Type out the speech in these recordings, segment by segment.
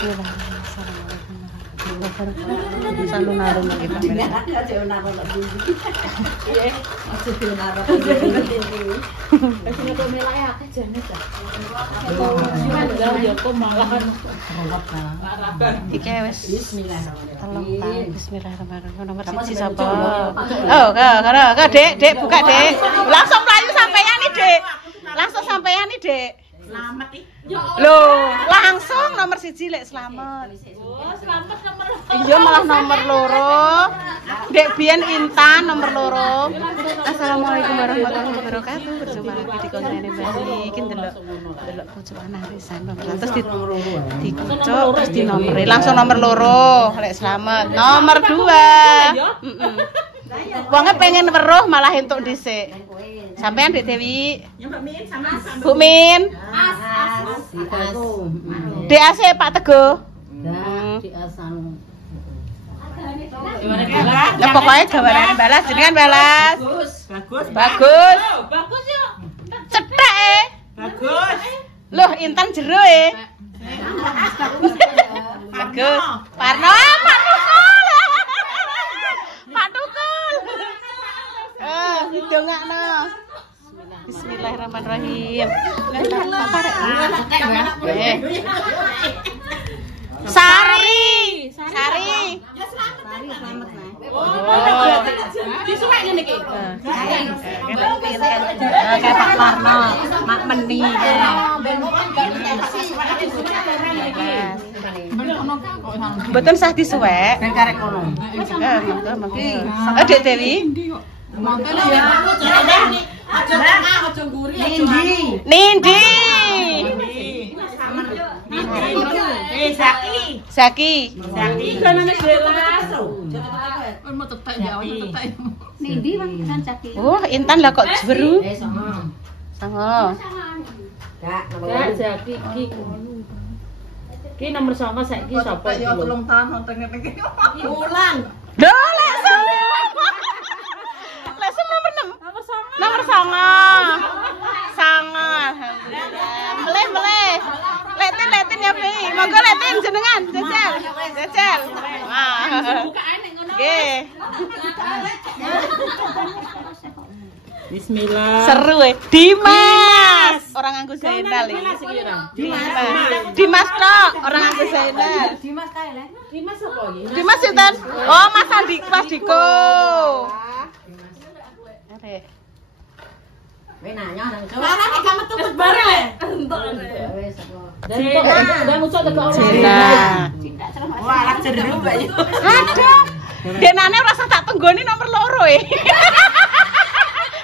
Bismillahirrahmanirrahim. Selalu naruh lagi pemirsa. Iki wis Bismillahirrahmanirrahim. Nomor 1 sapa? Oh, Dek, buka, Dek. Langsung mlayu sampeyan nih, Dek. Langsung sampeyan nih, Dek. Selamat iki. Loh, langsung nomor 1 lek selamat. Oh, selamat nomor. Iya malah nomor loro. Dek Bian Intan nomor loro. Assalamualaikum warahmatullahi wabarakatuh. Berjumpa lagi di konten Bali. Iki ndelok pojokan arisan nomor. Terus dikucuk terus dinomori. Langsung nomor loro. Lek selamat. Nomor 2. Wonge pengen weruh malah entuk dhisik. Sampean Dek Dewi. Bu Min. DAC Pak Teguh. Lah pokoknya gambarane balas, jenengan balas. Bagus yuk. Cethek Bagus. Loh, Intan jero Bagus. Parno, Pak Tukul. Didongakno. Bismillahirrahmanirrahim. Sari. Ya selamat. Disuwek ngene iki. Kayak Pak Parno, Mak Meni. Mboten sah disuwek. Ben karek kono. Dek Dewi. Nindi. Zaki. Nindi kan Zaki. Oh, Intan lah kok jweru. Songo. Enggak, Zaki iki. Ki nomor 9 saiki sapa iki lho? 3 tahun nonton ngene iki. Wulan. Lho, lek nomor 9. Alhamdulillah. Letin ya, Pi. Monggo letin jenengan, jajal. Wah. Nggih. Bismillah. Seru Dimas. Orang nganggo Zainal iki. Dimas tok, orang nganggo Zainal. Dimas kae le. Dimas sapa iki? Dimas sinten? Oh, Mas Andi, Mas Diko. Arek. Wis nanya nang kowe. Lah nek gak metu bareng le. Entuk. Wis apa. Dan udah ngucap teko ora. Wah, alah jeru Mbak yo. Aduh. Denane ora usah tak tunggoni nomor loro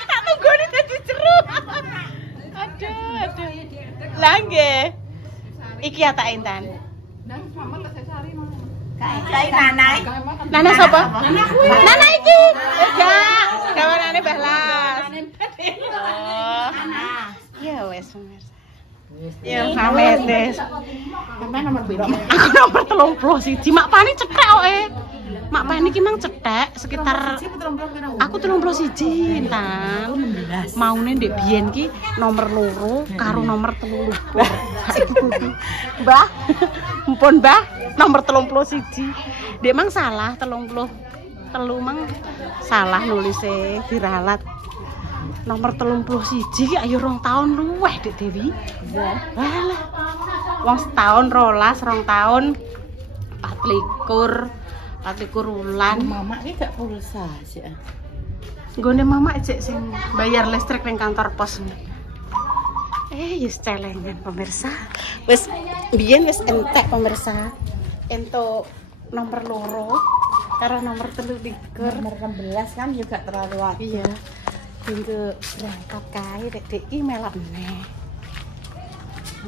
Tak tunggoni dadi jeru. Aduh. Lah nggih. Iki ya tak Intan. Nang selamat tak Sari mau. Kae Nana sapa? Nana iki. Enggak, kawanane Mbah Las. Oh. Ya wes pemirsa. Ya pamit wis. Sampai nomor piro? Aku nomor 31. Mak Pani cethek koke. Mak Pani ki mang cethek sekitar aku 31 Intan. Maune ndek biyen ki nomor 2 karo nomor 3. Saiki kudu. Mbah. Mumpun Mbah, nomor 31. Ndek mang salah 33 mang salah nulise diralat. Nomor 31 ki ayo 2 tahun luweh Dek Dewi. Walah. Wong setahun 2 tahun 24 wulan. Mama ki gak pulsa sih. Nggone mama cek sing bayar listrik ning kantor pos. Yes celengan pemirsa. Wis biyen wis entek pemirsa. Entuk nomor 2 karo nomor 23. Nomor 16 kan juga terlalu waktu. Iya. Tinggal berangkat kae Dek iki melok meneh.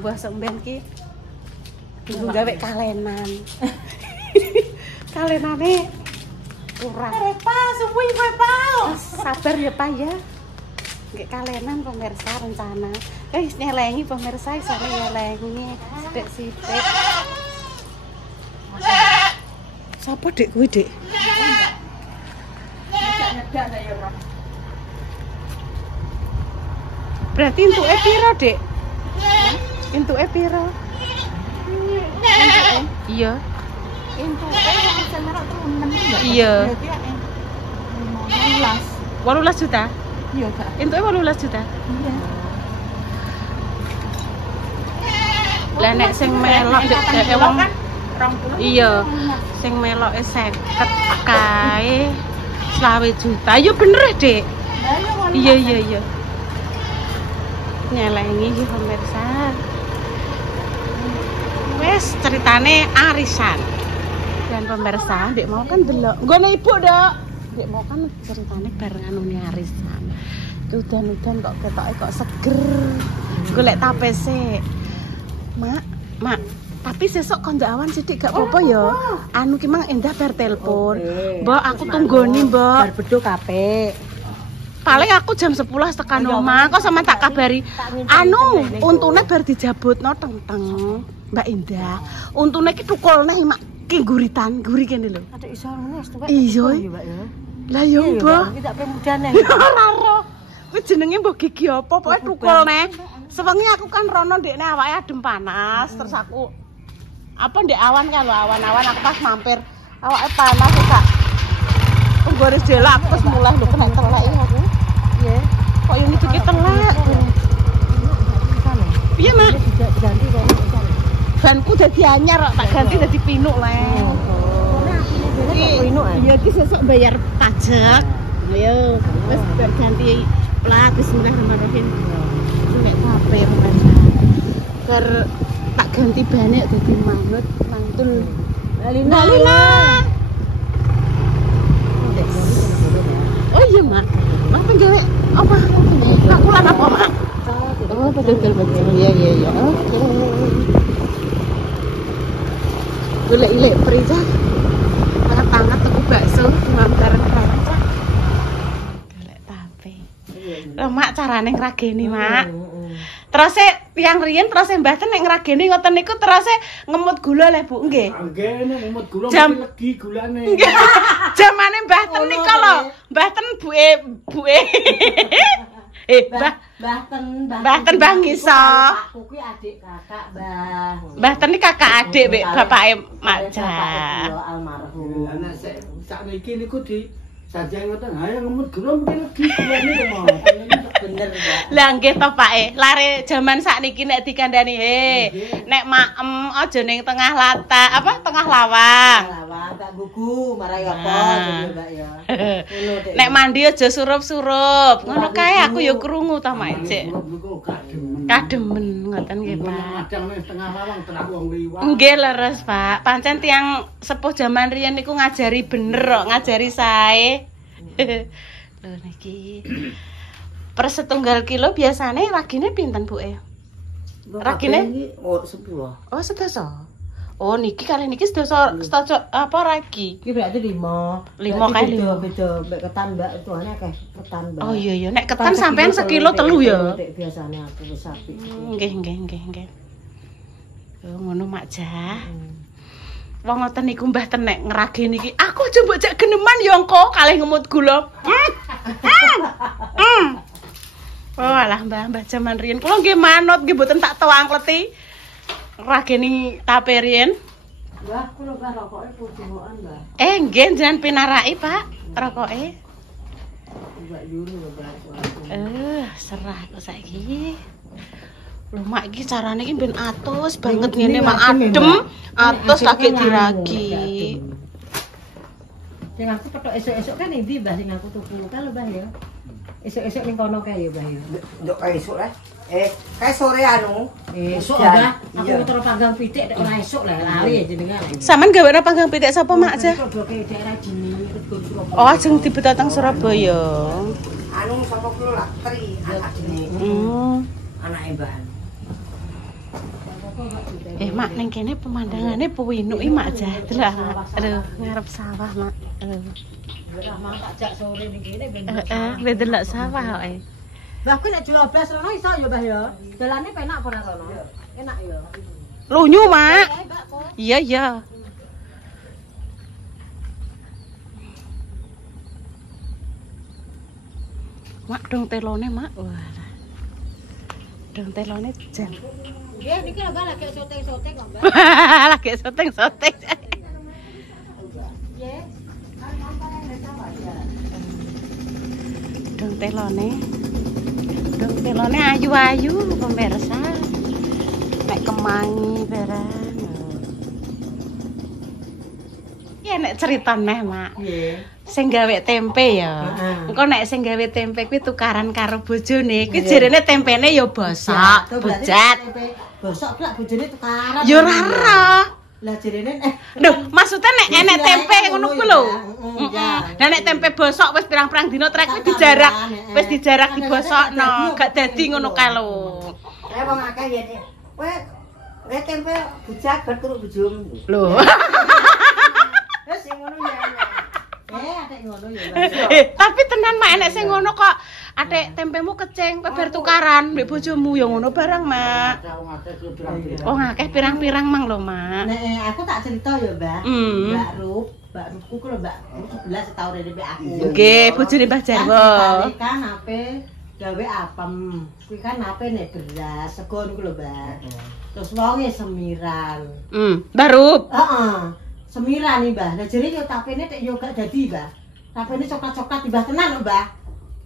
Mbah sampean ki tunggu gawe kalenan. Kalenane kurang. Repa, suwi kowe, Pak. Sabar ya, Pak ya. Nggih kalenan pemirsa rencana. Wis nyelengi pemirsa iso nyelengi sithik-sithik. Sapa Dek kuwi, Dek? Nyedak ya, Pak. Berarti entuke piro, Dek? Entuke piro? Iya. Entuk bisa merok tuh 6 Iya. 18 juta. iya Kak. Entuke 18 juta. Iya. Lah nek sing melok ndek wong kan 20. Iya. Sing meloke 50 kae 20 juta. Yo bener, Dik. Iya. Nyelengi iki pemirsa. Wes ceritane arisan. Dan pemirsa, Dik mau kan delok. Nggone ibu, Dok. Dik mau kan ceritane barengan arisan. Udan-udan kok ketoke kok seger. Golek tape sik. Mak, tapi sesuk kon awan sithik gak apa-apa ya. Anu ki mang endah bar telepon. Mbok aku tunggoni, Mbok. Bar bedho kape. Paling aku jam 11 tekan omah, kok sama tak kabari. Anu, untune bar dijabutno teng-teng. Mbak Indah, untune ki tukulne mak ki guritan, guri kene lho. Ada iso ngene wis tuwek. Iya, Mbak ya. Lah yo, Mbok. Iki tak pemudane. Ora ro. Kuwi jenenge mbok gigi apa? Pokoke tukulne. Sewengi aku kan rono ndekne awake adem panas, terus aku apa ndek awan kan lho, awan-awan aku pas mampir awake panas kok. Tunggone delok aku terus mulai lho kena telek aku. Nggih. Kok ini dikit telek. Piye, Mak? Ganti kok. Banku dadi anyar kok, tak ganti dadi pinuk le. Iya iki sesuk bayar pajak. Ayo, wis bar ganti plat bismillahirrahmanirrahim. Nek tape pemirsa. Ker tak ganti banek dadi manut, mantul. Lina. Oh iya, Mak. Mak penggawe apa? Aku lan apa, Mak? Oh, betul. Iya. Oke. Golek-golek prija. Hangat-hangat tuku bakso, bareng-bareng. Golek tape. Lho, Mak carane ngrageni, Mak. Terus tiyang riyen terus mbaten nek ngrageni ngoten niku terus ngemut gula le, Bu, nggih. Nggih, nek ngemut gula legi gulane. Jamane mbaten nika lho, mbaten buke. Mbaten Mbah Ngiso. Aku kuwi adik kakak, Mbah. Mbaten iki kakak adik mek bapake Mak Ja. Almarhum. Nek sakniki niku di sajeng ngoten, ayo ngemut gula legi gulane kok. Bener, Mbak. Lah nggih to, Pak. Lare jaman sakniki nek dikandani, nek maem aja ning tengah tengah lawang. Lawang tak gugu marai apa jadi Mbak ya. Nek mandi aja surup-surup. Ngono kae aku ya krungu to, Mak Cek. Kademen ngoten nggih, Pak. Kadang ning tengah lawang terak wong liwat. Nggih leres, Pak. Pancen tiyang sepuh jaman riyen niku ngajari bener kok, ngajari sae. Lho niki. Per setunggal kilo biasane ragine pinten, Bu? Ragine? Oh, 10. Oh, sedasa. Oh, niki kali niki sedasa apa ragi? Iki berarti 5. 5 kae 5. Beda mbek ketan, Mbak. Tuane akeh ketan, Mbak. Oh iya. Nek ketan sampean sekilo telu ya. Biasane aku wis sapi. Nggih. Oh, ngono Mak Ja. Wong ngoten niku Mbah tenek ngrageni iki. Aku aja mbok jak geneman ya engko kalih ngemut gula. Oh alah Mbah jaman riyen kula nggih manut nggih mboten tak tawangkleti. Ngrageni tape riyen. Mbah kula Mbah rokoke podokan, Mbah. Nggih jenengan pinaraki, Pak, rokoke. Mbak Yuni lho, Mbak. Serah kok saiki. Lho Mak iki carane iki ben atus banget ngene Mak adem, atus lagi diragi. Sing aku petok esuk-esuk kan ndi Mbah sing aku tuku kan lho Mbah ya. Esuk-esuk ning kono kae ya Mbah ya. Nduk esuk lah. Kae sore anu. Esuk Mbah. Aku terus panggang pitik nek ora esuk lah lali jenengan. Sampeyan gawe panggang pitik sapa Mak Ja? Produke daerah Jini Rego Surabaya. Oh, ajeng dibeta teng Surabaya. Anu sapa kula lah tri anakne. Anake Mbah. Mak ning kene pemandangane pewinuki Mak Ja. Delok. Aduh, ngarep sawah Mak. Ora mang tak jak sore ning kene ben. Heeh, delok sawah kok. Mbah ku nek 12 rono iso ya Mbah ya. Dalane penak apa ora rono? Enak ya. Lunyu, Mak. Iya. Mak dong telone, Mak. Wah. Dong telone jan. Nggih, niki lho Mbak lagi syuting-syuting kok, Mbak. Lagi syuting. Nggih. Dong telone ayu-ayu pemirsa. Nek kemangi barang. Iki nek cerita neh, Mak. Nggih. Sing gawe tempe ya. Engko nek sing gawe tempe kuwi tukaran karo bojone, kuwi jerene tempene ya bosok, bujat. Bosok lak bojone tukaran. Ya ora ora. Lah jerene Lho, maksudnya nek enek tempe ngono kuwi lho. Lah nek tempe bosok wis pirang-pirang dina trek kuwi dijarak, wis dijarak dibosokno, gak dadi ngono kae lho. Saya wong akeh ya, Dik. Kowe tempe bujak bar turu bujum. Lho. Wis sing ngono ya. atek ngono ya. Tapi tenan mak enek sing ngono kok. Atek tempemu keceng kok bar tukaran mbek bojomu ya ngono barang, Mak. Oh, akeh pirang-pirang mang lho, Mak. Nek aku tak cerita ya, Mbak. Mbak Rupku ku lho, Mbak. 11 setahun dari aku. Nggih, bojone Mbah Jarwo. Kan ape gawe apem. Kuwi kan ape nek beras, sego niku lho, Mbak. Terus wonge semiran. Mbah Rup. Heeh. Semiran nih, Mbah. Lah jere yo tapene tek yo gak dadi, Mbah. Tapene coklat-coklat Mbah tenan lho, Mbah.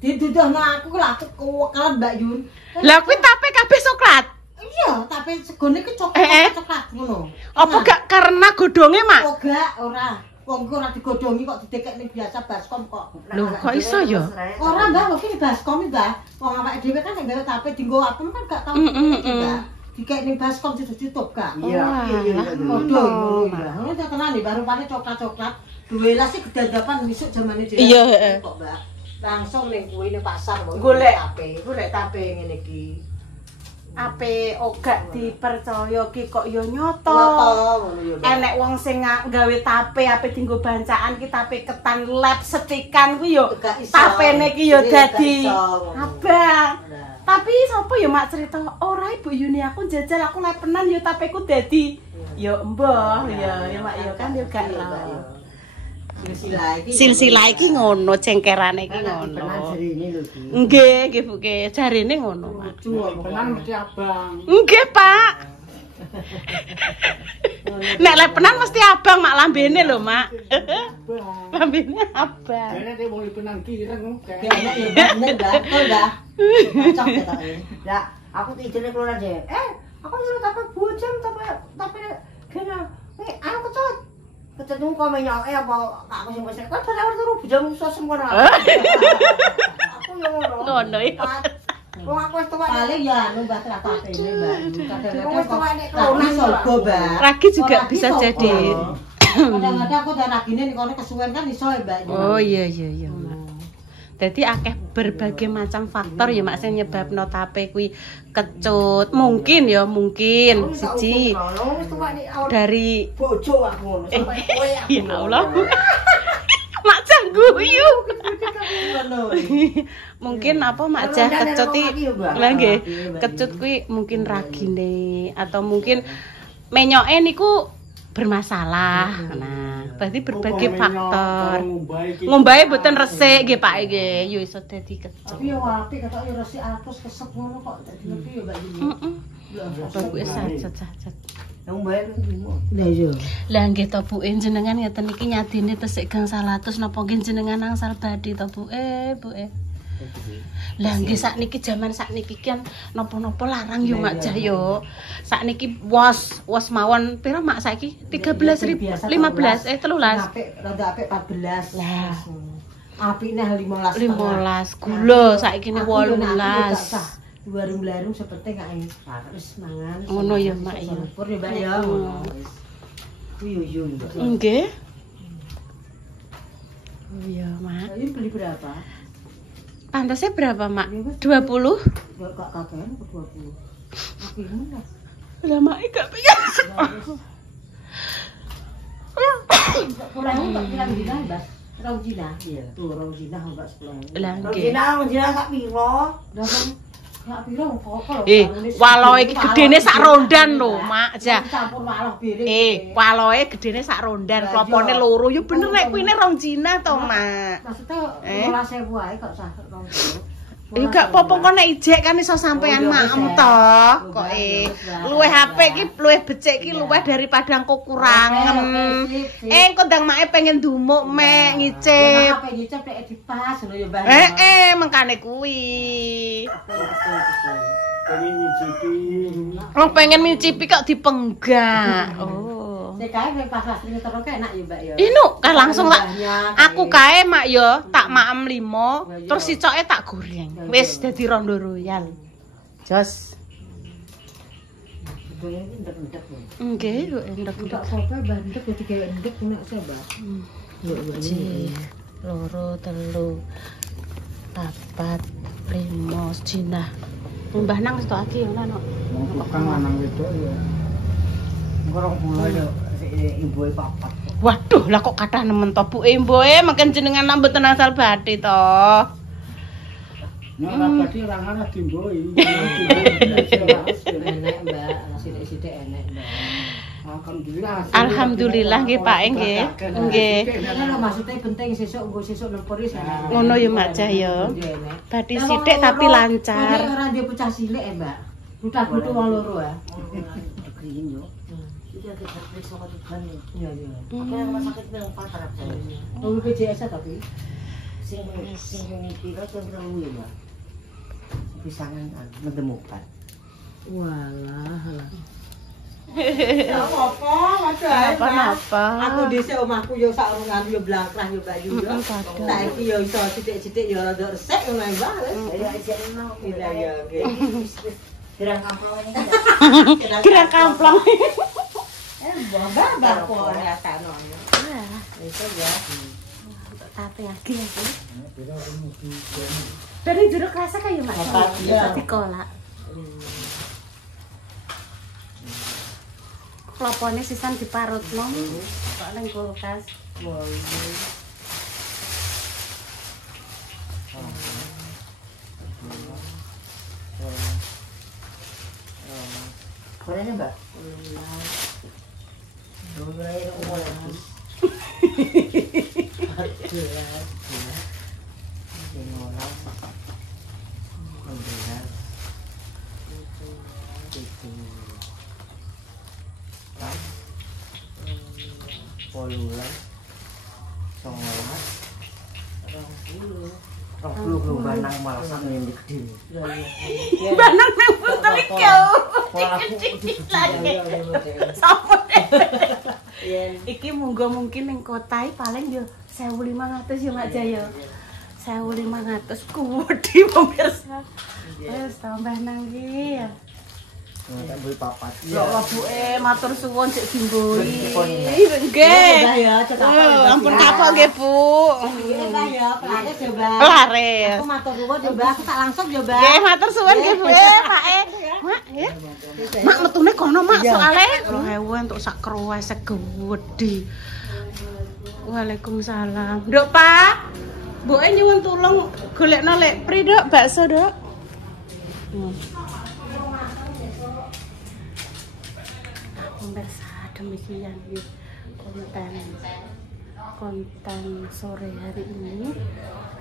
Diduduhno aku lho aku kewekalan Mbak Yun. Lah kuwi tape kabeh coklat. Iya, tape segone ku coklat ngono. Apa gak karena godhonge, Mak? Oh, gak, ora. Wong ora digodhongi kok didekekne biasa baskom kok. Lho, kok iso ya? Ora, Mbah, kok iki baskom, Mbah. Wong awake dhewe kan nek gawe tape dienggo apem kan gak tau. Mbah. Dikekne baskom ditutup gak. Iya, Padha ngono, Mbah. Ngono tenan nih, baru pane coklat-coklat. Duwe las iki kedandapan misuk zamane dhewe. Iya, heeh. Kok, Mbah. Langsung ning kuwi ning pasar Golek tape ngene iki. Ape gak dipercaya ki kok ya nyoto. Ngono ya. Enek wong sing gawe tape ape dienggo bancaan ki tape ketan lep setikan kuwi yo tapene ki yo dadi abang. Tapi sapa ya mak cerita ora Ibu Yuni aku jajal aku lepenan yo tapeku dadi yo mbah ya mak yo kan yo gak ro. Silsilah iki ngono cengkerane iki ngono. Nggih, nggih Bu, jarine ngono, Mak. Penan mesti abang. Nggih, Pak. Nek lepenan mesti abang, Mak, lambene lho, Mak. Lambene abang. Dene nek wong penan kireng kaya Bener, Mbak. Kok, Mbak? Cocok ketoke. Lah, aku tidurne keluar aja. Aku nyuruh tape bujam tape kena. Ayo kecut. Ketemu kok menyoke apa aku sing wis kok ora turu bujam sosem kono. Aku yo ngono. Ngono ya. Wong aku wis tuwa. Paling ya anu Mbak tapene, Mbak. Wong wis tuwa nek Karena sogo, Mbak. Ragi juga bisa jadi. Kadang-kadang aku udah ragine ning kono kesuwen kan iso ya, Mbak. Oh iya iya, Mak. Jadi akeh berbagai macam faktor ya Mak sing nyebabno tape kuwi kecut. Mungkin ya, mungkin siji dari bojo aku ngono sampai kowe aku. Ya Allah. Mak Jah guyu. Mungkin apa Mak Jah kecut iki. Lah nggih, kecut kuwi mungkin ragine atau mungkin menyoke niku bermasalah. Nah, berarti berbagai faktor. Ngombahe mboten resik nggih Pak nggih, yo iso dadi kecut. Tapi yo apik ketok yo resik alus kesep ngono kok dadi ngerti yo Mbak Yuni. Bagus sajat. Ngombahe ku. Lah iya. Lah nggih to Bu, jenengan ngeten iki nyadine tesik gang 100 napa nggih jenengan angsal badhe to Bu? Bu. Lah nggih sakniki jaman sakniki kan napa-napa larang yo Mak Jah yo. Sakniki wos mawon pira Mak saiki? 13.000 13 13. Apik rada apik 14. Lah apikne 15. 15 gula saiki ne 18. Warung-warung seperti kae wis mangan. Ngono ya Mak ya. Syukur ya Mbak ya. Kuwi yo Mbak. Nggih. Oh iya Mak. Ini beli berapa? Pantasnya berapa Mak? 20? Ya kak kakean ke 20. Apikmu lah. Lah Mak gak pengen. Kurang tak bilang Cina, Mbak. Rong Cina. Iya. Tuh rong Cina Mbak 10.000. Lah nggih. Cina sak piro? Lah kan sak piro kok. Waloe iki gedene sak rondan lho, Mak Jah. Campur waloh piring. Waloe gedene sak rondan, klopone loro. Ya bener nek kuwi ne rong Cina to, Mak. Maksudnya 15.000 ae kok sak rong. Ya gak apa-apa kok nek ijek kan iso sampean maem toh. Kok luwih HP iki luwih becik iki luwih daripada engko kurangen. Engko ndang make pengen dumuk mek ngicip. HP ngicip nek dipas lho ya Mbah. Mengkane kuwi. Pengen nyicipi. Oh, pengen nyicipi kok dipenggak. Oh. Sik kae nek pas lastri terus enak ya Mbak ya. Inu kan langsung tak aku kae mak yo tak maem 5 terus sicoke tak goreng. Wis dadi rondo royal. Jos. Nggih, kok endek-endek. Tak apa bandek dadi kayak endek nek Mbak. Loro, telu, papat, 5 jinah. Mbah nang stokake ngono. Kang lanang wedok ya. Ngorong bola ya ibu papat. Waduh, lah kok kathah nemen to buke mboe, mangken jenengan mboten asal bathi to. Nek ora bathi ora ngarep dimboi. Enek Mbak, sithik-sithik enek Mbak. Alhamdulillah. Alhamdulillah nggih Pak nggih. Nggih. Kan maksudnya penting sesuk nggo sesuk nempuri sana. Ngono ya Mak Cahya. Bathi sithik tapi lancar. Ora dia pecah cilik ya Mbak. Buta-butu wong loro ya. Begini yo. Iki agak terperiksa kok tuban yo. Iya iya. Apa rumah sakit bilang pasar saya. Oh BPJS tapi. Sing niki kok terlalu ya, Mbak. Pisangan mendemukan. Walah lah. Apa-apa. Aku dhisik omahku yo sak rungan yo blangkrah yo Mbak Yu. Saiki yo iso sithik-sithik yo rada resik ngono ae Mbak. Ya isih mau. Iya ya nggih. Kirang kamplong ini. Kira kamplong. Mbak kok ora tano. Itu ya. Tapi lagi aku. Dari jeruk rasa kayak Mak. Bisa dikolak. Klopone sisan diparutno. Kok ning kulkas. Gorengnya Mbak. Gorengnya umur lagi. Polulan, songolas, belum banang malah sama yang gede. Banang nang puter kau. Dikit lagi. Sopo. Iki munggo mungkin ning kota paling yo 1.500 yo Mak Jaya. 1.500 kuwedi pemirsa. Wes tambah nang iki ya. Tak beli papat. Lho buke matur suwun cek dimboi. Nggih. Ampun kapok nggih, Bu. Nggih Mbak ya, pelaris ya Mbak. Pelaris. Aku matur nuwun ya Mbak, aku tak langsung ya Mbak. Nggih, matur suwun nggih, Bu. Pak Mak, ya. Mak metune kono Mak soalé 2000 untuk sak kruwes segede. Waalaikumsalam. Nduk, Pak. Mboke nyuwun tulung golekno lek pri, Dok, bakso, Dok. Pemirsa demikian konten sore hari ini.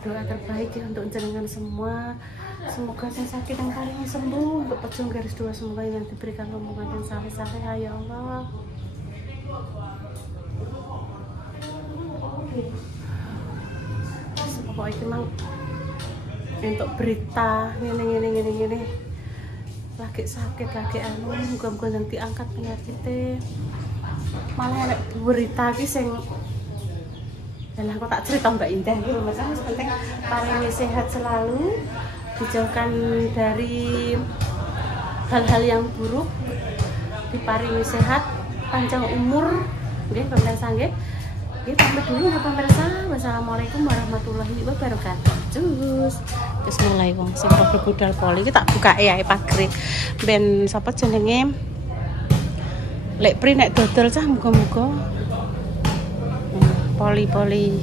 Doa terbaik ya untuk jenengan semua, semoga yang sakit yang paling sembuh, untuk pejuang garis 2 semoga yang diberikan rombongan yang saleh-saleh ya Allah. Semoga itu mang untuk berita gini lagi sakit lagi muga-muga nanti angkat penyakitnya. Malah nek berita iki sing lah aku tak cerita Mbak Indah iki Mas, penting paling sehat selalu, dijauhkan dari hal-hal yang buruk, diparingi sehat, panjang umur nggih pemirsa nggih. Nggih pamit dulu ya pemirsa. Wassalamualaikum warahmatullahi wabarakatuh. Cus. Bismillah wong sing padha budal poli iki tak bukake ae pagre. Ben sapa jenenge? Lek pri nek dodol cah muga-muga poli-poli